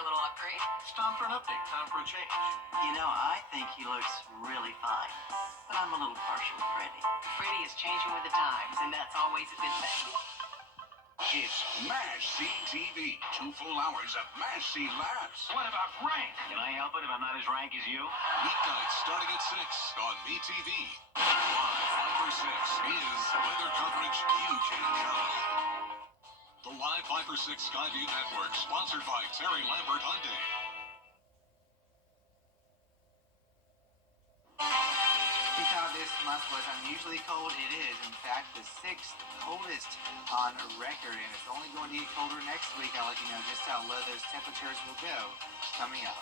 a little upgrade. It's time for an update. Time for a change. You know, I think he looks really fine, but I'm a little partial to Freddie. Freddie is changing with the times, and that's always a good thing. It's MASH TV. 2 full hours of MASH laughs. What about rank? Can I help it if I'm not as rank as you? Weeknights starting at 6 on MeTV. Live 5 for 6 is weather coverage you can count on. The Live 5 for 6 Skyview Network, sponsored by Terry Lambert Hyundai. 'This month was unusually cold. It is, in fact, the 6th coldest on record, and it's only going to get colder next week. I'll let you know just how low those temperatures will go coming up.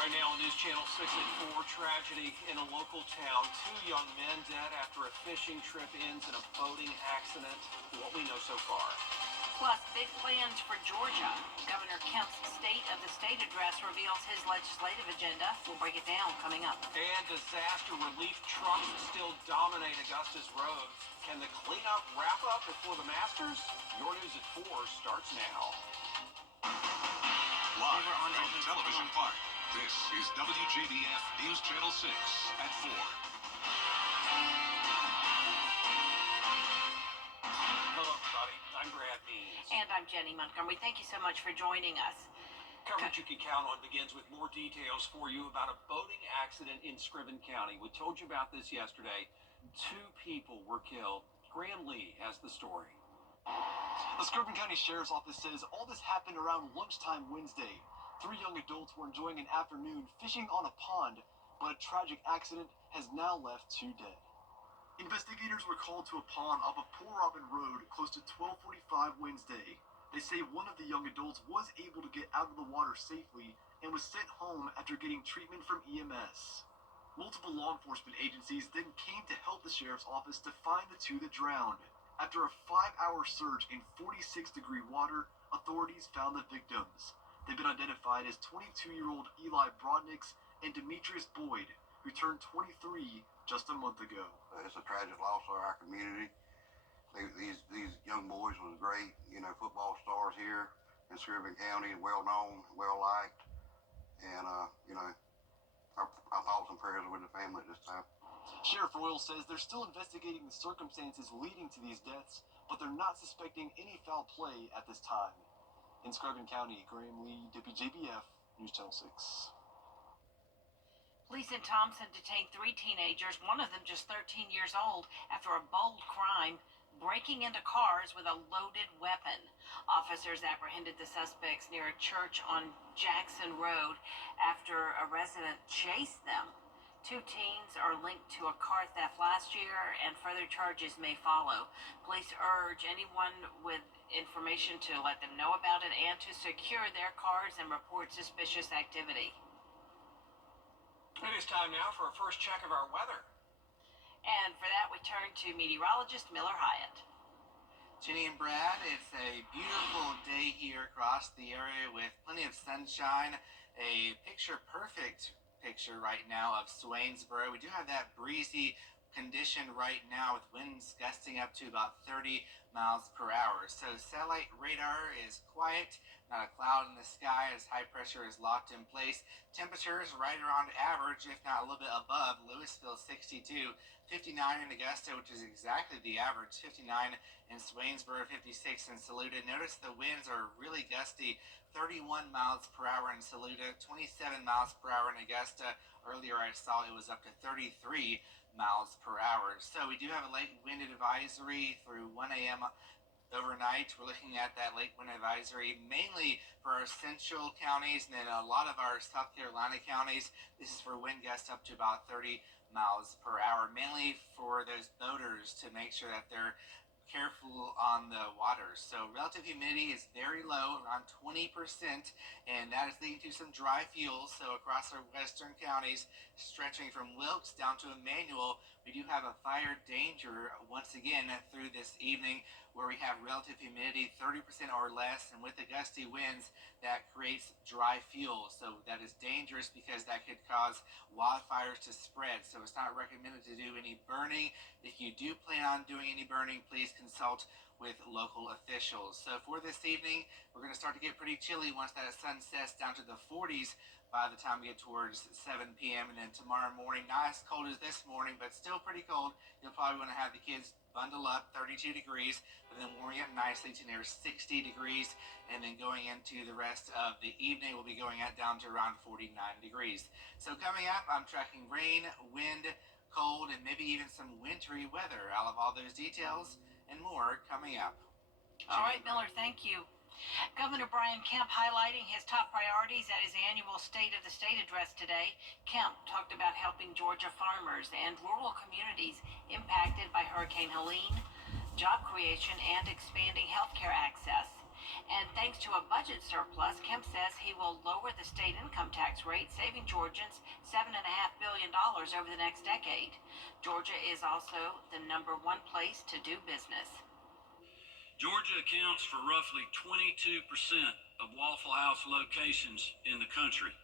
Right now on News Channel 6 at 4, tragedy in a local town. 2 young men dead after a fishing trip ends in a boating accident. What we know so far. Plus, big plans for Georgia. Governor Kemp's State of the State address reveals his legislative agenda. We'll break it down coming up. And disaster relief trucks still dominate Augusta's roads. Can the cleanup wrap up before the Masters? Your News at 4 starts now. Live from Television Park, this is WJBF News Channel 6 at 4. Hello, everybody. I'm Brad Means. And I'm Jenny Montgomery. Thank you so much for joining us. Coverage you can count on begins with more details for you about a boating accident in Scriven County. We told you about this yesterday. 2 people were killed. Graham Lee has the story. The Scriven County Sheriff's Office says all this happened around lunchtime Wednesday. 3 young adults were enjoying an afternoon fishing on a pond, but a tragic accident has now left 2 dead. Investigators were called to a pond off of Poor Robin Road close to 12:45 Wednesday. They say one of the young adults was able to get out of the water safely and was sent home after getting treatment from EMS. Multiple law enforcement agencies then came to help the sheriff's office to find the 2 that drowned. After a 5-hour search in 46-degree water, authorities found the victims. They've been identified as 22-year-old Eli Brodnix and Demetrius Boyd, who turned 23 just a month ago. It's a tragic loss for our community. These young boys was great, football stars here in Scriven County, well known, well liked, and our thoughts and prayers are with the family at this time. Sheriff Royal says they're still investigating the circumstances leading to these deaths, but they're not suspecting any foul play at this time. In Scriven County, Graham Lee, WJBF, News Channel 6. Police in Thompson detained 3 teenagers, one of them just 13 years old, after a bold crime, breaking into cars with a loaded weapon. Officers apprehended the suspects near a church on Jackson Road after a resident chased them. 2 teens are linked to a car theft last year, and further charges may follow. Police urge anyone with information to let them know about it and to secure their cars and report suspicious activity. It is time now for a first check of our weather. And for that, we turn to meteorologist Miller Hyatt. Jenny and Brad, it's a beautiful day here across the area with plenty of sunshine. A picture-perfect picture right now of Swainsboro. We do have that breezy condition right now with winds gusting up to about 30 miles per hour. So satellite radar is quiet, not a cloud in the sky as high pressure is locked in place. Temperatures right around average, if not a little bit above. Louisville 62, 59 in Augusta, which is exactly the average, 59 in Swainsboro, 56 in Saluda. Notice the winds are really gusty, 31 miles per hour in Saluda, 27 miles per hour in Augusta. Earlier I saw it was up to 33 miles per hour. So we do have a late wind advisory through 1 a.m. overnight. We're looking at that late wind advisory mainly for our central counties and then a lot of our South Carolina counties. This is for wind gusts up to about 30 miles per hour, mainly for those boaters to make sure that they're careful on the water. So relative humidity is very low, around 20%, and that is leading to some dry fuels. So across our western counties, stretching from Wilkes down to Emmanuel, we do have a fire danger once again through this evening. where we have relative humidity 30% or less, and with the gusty winds, that creates dry fuel. So that is dangerous because that could cause wildfires to spread. So it's not recommended to do any burning. If you do plan on doing any burning, please consult with local officials. So for this evening, we're going to start to get pretty chilly once that sun sets down to the 40s by the time we get towards 7 p.m. And then tomorrow morning, not as cold as this morning, but still pretty cold. You'll probably want to have the kids bundle up, 32 degrees, but then warming up nicely to near 60 degrees. And then going into the rest of the evening, we'll be going down to around 49 degrees. So coming up, I'm tracking rain, wind, cold, and maybe even some wintry weather. I'll have all those details and more coming up. All right, Miller, thank you. Governor Brian Kemp highlighting his top priorities at his annual State of the State address today. Kemp talked about helping Georgia farmers and rural communities impacted by Hurricane Helene, job creation, and expanding healthcare access. And thanks to a budget surplus, Kemp says he will lower the state income tax rate, saving Georgians $7.5 billion over the next decade. Georgia is also the #1 place to do business. Georgia accounts for roughly 22% of Waffle House locations in the country,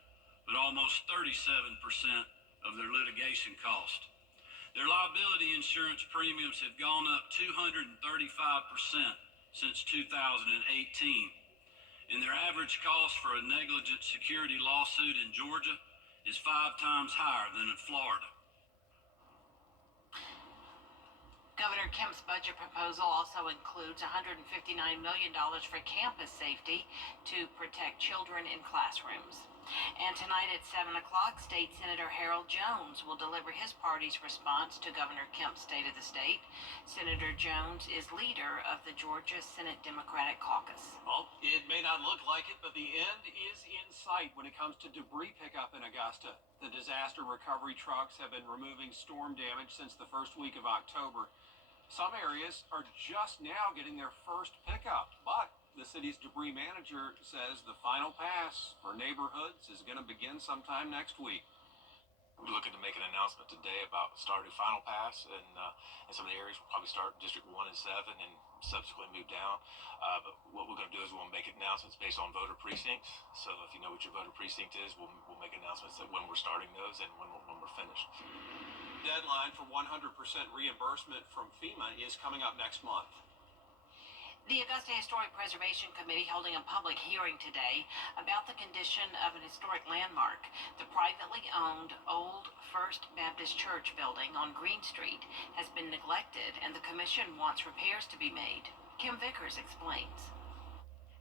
but almost 37% of their litigation cost. Their liability insurance premiums have gone up 235% since 2018, and their average cost for a negligent security lawsuit in Georgia is 5 times higher than in Florida. Governor Kemp's budget proposal also includes $159 million for campus safety to protect children in classrooms. And tonight at 7 o'clock, State Senator Harold Jones will deliver his party's response to Governor Kemp's State of the State. Senator Jones is leader of the Georgia Senate Democratic Caucus. Well, it may not look like it, but the end is in sight when it comes to debris pickup in Augusta. The disaster recovery trucks have been removing storm damage since the first week of October. Some areas are just now getting their first pickup, but the city's debris manager says the final pass for neighborhoods is going to begin sometime next week. We're looking to make an announcement today about starting final pass, and in some of the areas we'll probably start District 1 and 7 and subsequently move down. But what we're going to do is we'll make announcements based on voter precincts. So if you know what your voter precinct is, we'll make announcements that when we're starting those and when we're finished. Deadline for 100% reimbursement from FEMA is coming up next month. The Augusta Historic Preservation Committee holding a public hearing today about the condition of an historic landmark. The privately owned old First Baptist Church building on Green Street has been neglected, and the commission wants repairs to be made. Kim Vickers explains.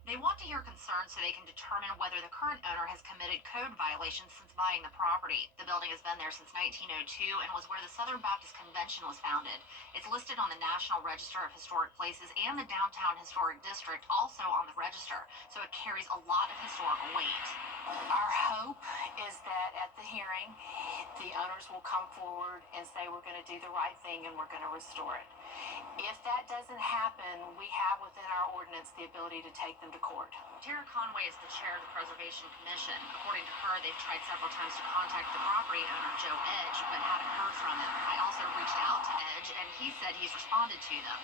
They want to hear concerns so they can determine whether the current owner has committed code violations since buying the property. The building has been there since 1902 and was where the Southern Baptist Convention was founded. It's listed on the National Register of Historic Places and the Downtown Historic District, also on the register, so it carries a lot of historical weight. Our hope is that at the hearing, the owners will come forward and say we're going to do the right thing and we're going to restore it. If that doesn't happen, we have within our ordinance the ability to take them to court. Tara Conway is the chair of the Preservation Commission. According to her, they've tried several times to contact the property owner, Joe Edge, but haven't heard from him. I also reached out to Edge, and he said he's responded to them.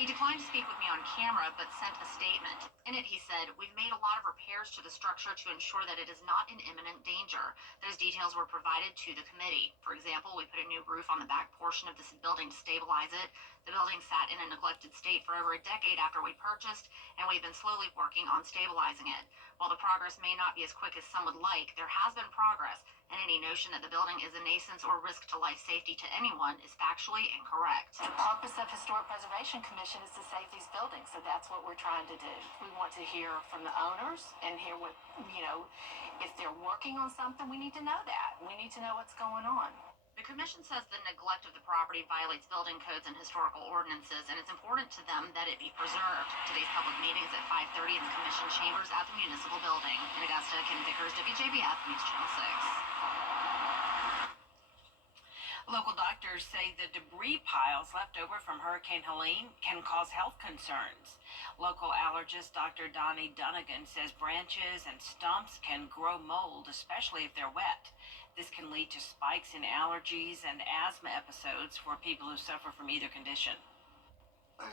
He declined to speak with me on camera, but sent a statement. In it, he said, "We've made a lot of repairs to the structure to ensure that it is not in imminent danger." Those details were provided to the committee. For example, we put a new roof on the back portion of this building to stabilize it. The building sat in a neglected state for over a decade after we purchased, and we've been slowly working on stabilizing it. While the progress may not be as quick as some would like, there has been progress, and any notion that the building is a nuisance or risk to life safety to anyone is factually incorrect. The purpose of Historic Preservation Commission is to save these buildings, so that's what we're trying to do. We want to hear from the owners and hear what, if they're working on something, we need to know that. We need to know what's going on. The commission says the neglect of the property violates building codes and historical ordinances, and it's important to them that it be preserved. Today's public meeting is at 5:30 in the commission chambers at the municipal building. In Augusta, Kim Vickers, WJBF News Channel 6. Local doctors say the debris piles left over from Hurricane Helene can cause health concerns. Local allergist Dr. Donnie Dunnigan says branches and stumps can grow mold, especially if they're wet. This can lead to spikes in allergies and asthma episodes for people who suffer from either condition. A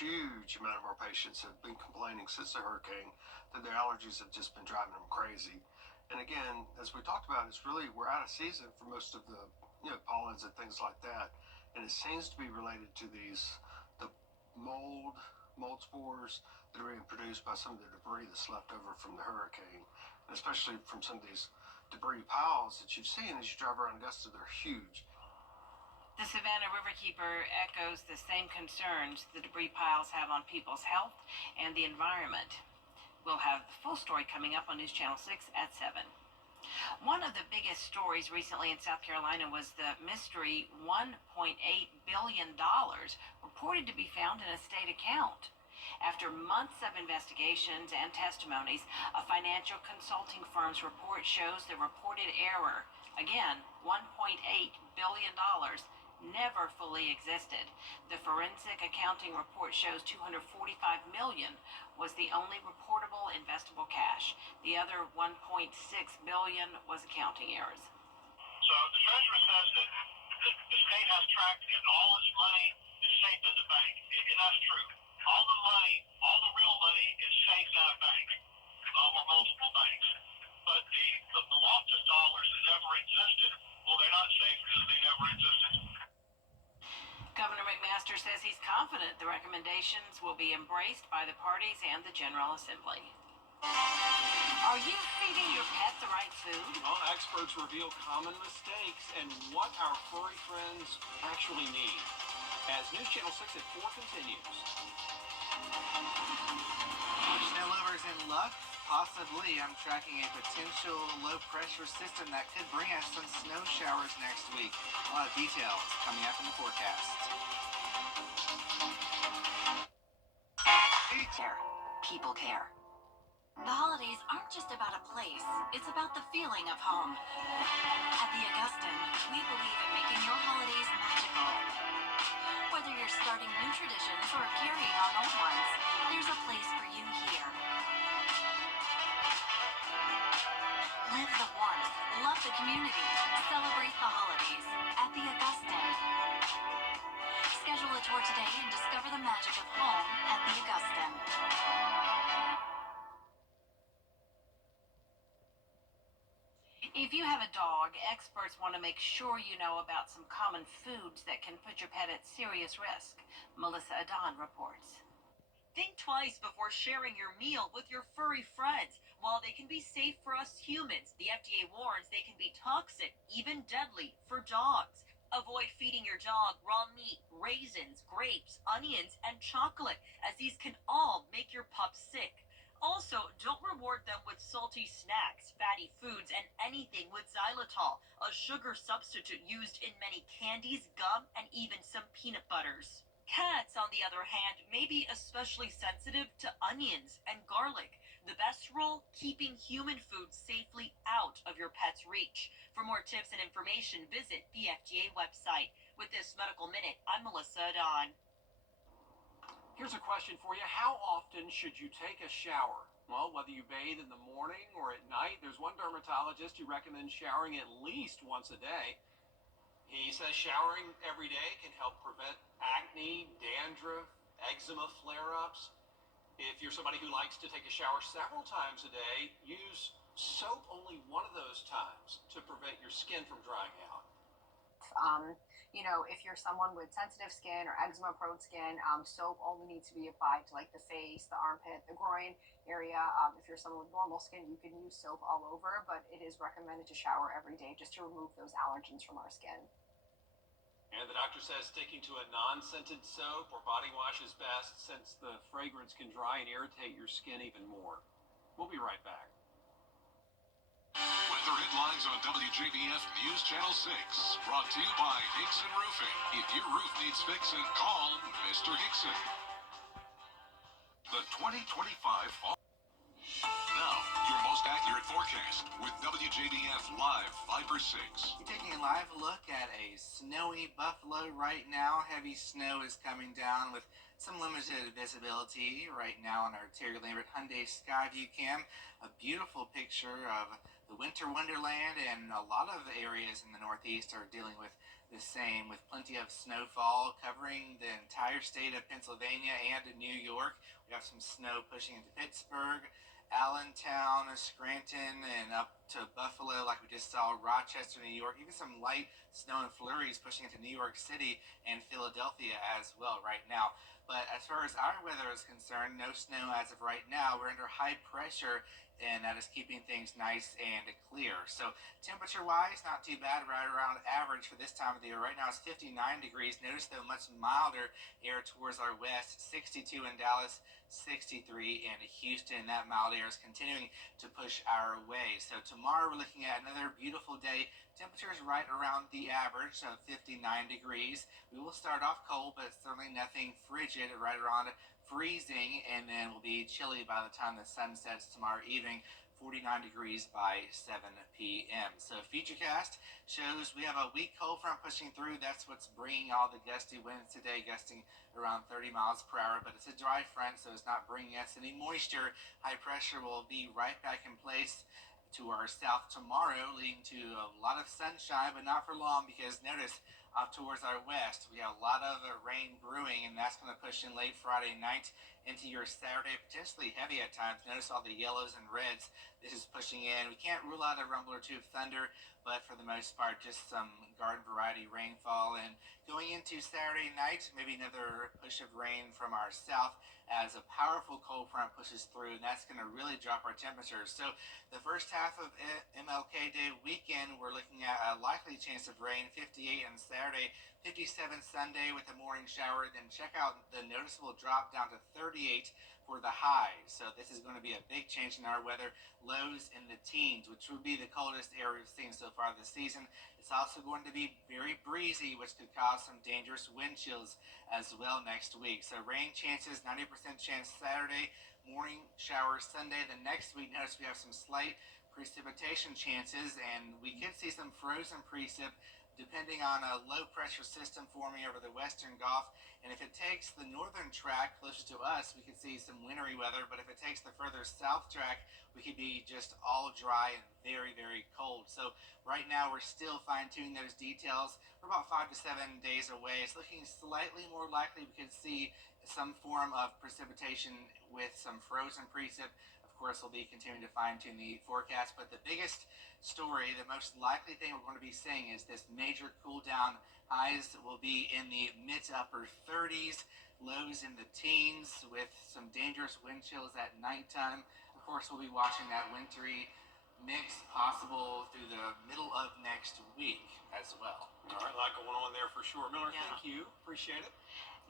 huge amount of our patients have been complaining since the hurricane that their allergies have just been driving them crazy. And again, as we talked about, it's really we're out of season for most of the pollens and things like that, and it seems to be related to the mold spores that are being produced by some of the debris that's left over from the hurricane, and especially from some of these debris piles that you've seen as you drive around Augusta. They're huge. The Savannah Riverkeeper echoes the same concerns the debris piles have on people's health and the environment. We'll have the full story coming up on News Channel 6 at 7. One of the biggest stories recently in South Carolina was the mystery $1.8 billion reported to be found in a state account. After months of investigations and testimonies, a financial consulting firm's report shows the reported error, again, $1.8 billion, never fully existed. The forensic accounting report shows $245 million was the only reportable investable cash. The other $1.6 billion was accounting errors. So the treasurer says that the state has tracked and all its money is safe in the bank, and that's true. All the money, all the real money is safe in a bank or multiple banks. But the Loftus dollars that never existed, well, they're not safe because they never existed. Governor McMaster says he's confident the recommendations will be embraced by the parties and the General Assembly. Are you feeding your pet the right food? Well, experts reveal common mistakes and what our furry friends actually need. As News Channel 6 at 4 continues. Snow lovers in luck? Possibly. I'm tracking a potential low-pressure system that could bring us some snow showers next week. A lot of details coming up in the forecast. People care. The holidays aren't just about a place, it's about the feeling of home. At the Augustan, we believe in making your holidays magical. Whether you're starting new traditions or carrying on old ones, there's a place for you here. Live the warmth, love the community, celebrate the holidays at the Augustan. Schedule a tour today and discover the magic of home at the Augustan. If you have a dog, experts want to make sure you know about some common foods that can put your pet at serious risk. Melissa Adon reports. Think twice before sharing your meal with your furry friends. While they can be safe for us humans, the FDA warns they can be toxic, even deadly, for dogs. Avoid feeding your dog raw meat, raisins, grapes, onions, and chocolate, as these can all make your pup sick. Also, don't reward them with salty snacks, fatty foods, and anything with xylitol, a sugar substitute used in many candies, gum, and even some peanut butters. Cats, on the other hand, may be especially sensitive to onions and garlic. The best rule, keeping human food safely out of your pet's reach. For more tips and information, visit the FDA website. With this Medical Minute, I'm Melissa Adon. Here's a question for you. How often should you take a shower? Well, whether you bathe in the morning or at night, there's one dermatologist who recommends showering at least once a day. He says showering every day can help prevent acne, dandruff, eczema flare-ups. If you're somebody who likes to take a shower several times a day, use soap only one of those times to prevent your skin from drying out. If you're someone with sensitive skin or eczema-prone skin, soap only needs to be applied to like the face, the armpit, the groin area. If you're someone with normal skin, you can use soap all over, but it is recommended to shower every day just to remove those allergens from our skin. And the doctor says sticking to a non-scented soap or body wash is best, since the fragrance can dry and irritate your skin even more. We'll be right back. Weather headlines on WJBF News Channel 6. Brought to you by Hickson Roofing. If your roof needs fixing, call Mr. Hickson. The 2025 fall. Now, your most accurate forecast with WJBF Live 5/6. We're taking a live look at a snowy Buffalo right now. Heavy snow is coming down with some limited visibility right now on our Terry Lambert Hyundai Skyview cam. A beautiful picture of the winter wonderland, and a lot of areas in the Northeast are dealing with the same, with plenty of snowfall covering the entire state of Pennsylvania and New York. We have some snow pushing into Pittsburgh, Allentown, Scranton, and up to Buffalo, like we just saw, Rochester, New York. Even some light snow and flurries pushing into New York City and Philadelphia as well right now. But as far as our weather is concerned, no snow as of right now. We're under high pressure, and that is keeping things nice and clear. So temperature-wise, not too bad, right around average for this time of the year. Right now it's 59 degrees. Notice, though, much milder air towards our west, 62 in Dallas, 63 in Houston. That mild air is continuing to push our way. So tomorrow we're looking at another beautiful day. Temperatures right around the average of 59 degrees. We will start off cold, but certainly nothing frigid, right around freezing, and then will be chilly by the time the sun sets tomorrow evening. 49 degrees by 7 p.m. So Futurecast shows we have a weak cold front pushing through. That's what's bringing all the gusty winds today, gusting around 30 miles per hour. But it's a dry front, so it's not bringing us any moisture. High pressure will be right back in place to our south tomorrow, leading to a lot of sunshine, but not for long, because notice off towards our west we have a lot of rain brewing, and that's going to push in late Friday night into your Saturday, potentially heavy at times. Notice all the yellows and reds. This is pushing in. We can't rule out a rumble or two of thunder, but for the most part, just some garden variety rainfall. And going into Saturday night, maybe another push of rain from our south as a powerful cold front pushes through, and that's going to really drop our temperatures. So the first half of MLK Day weekend, we're looking at a likely chance of rain, 58 on Saturday, 57 Sunday with a morning shower. Then check out the noticeable drop down to 38 for the high. So this is going to be a big change in our weather. Lows in the teens, which would be the coldest air we've seen so far this season. It's also going to be very breezy, which could cause some dangerous wind chills as well next week. So rain chances, 90% chance Saturday, morning showers Sunday. The next week, notice we have some slight precipitation chances, and we could see some frozen precip depending on a low pressure system forming over the western Gulf. And if it takes the northern track closer to us, we could see some wintry weather. But if it takes the further south track, we could be just all dry and very, very cold. So right now we're still fine-tuning those details. We're about 5 to 7 days away. It's looking slightly more likely we could see some form of precipitation with some frozen precip. Of course, we'll be continuing to fine-tune the forecast, but the biggest story, the most likely thing we're going to be seeing is this major cool down. Highs will be in the mid to upper 30s, lows in the teens, with some dangerous wind chills at nighttime. Of course, we'll be watching that wintry mix possible through the middle of next week as well. All right, a lot going on there for sure. Miller, thank you. Appreciate it.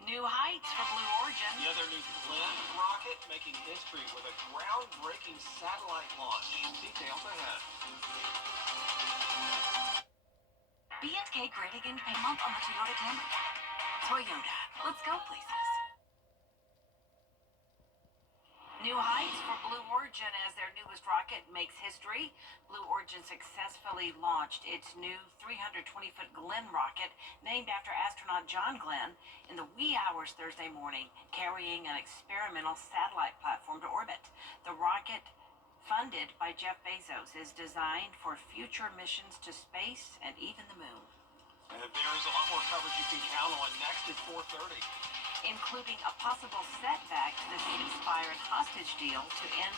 New heights for Blue Origin. The other new Glenn rocket making history with a groundbreaking satellite launch. Details ahead. BNK Great Again pay month on the Toyota Camry. Toyota. Let's go places. New heights for Blue Origin as their newest rocket makes history. Blue Origin successfully launched its new 320-foot Glenn rocket, named after astronaut John Glenn, in the wee hours Thursday morning, carrying an experimental satellite platform to orbit. The rocket, funded by Jeff Bezos, is designed for future missions to space and even the moon. And there is a lot more coverage you can count on next at 4:30. Including a possible setback to the ceasefire and hostage deal to end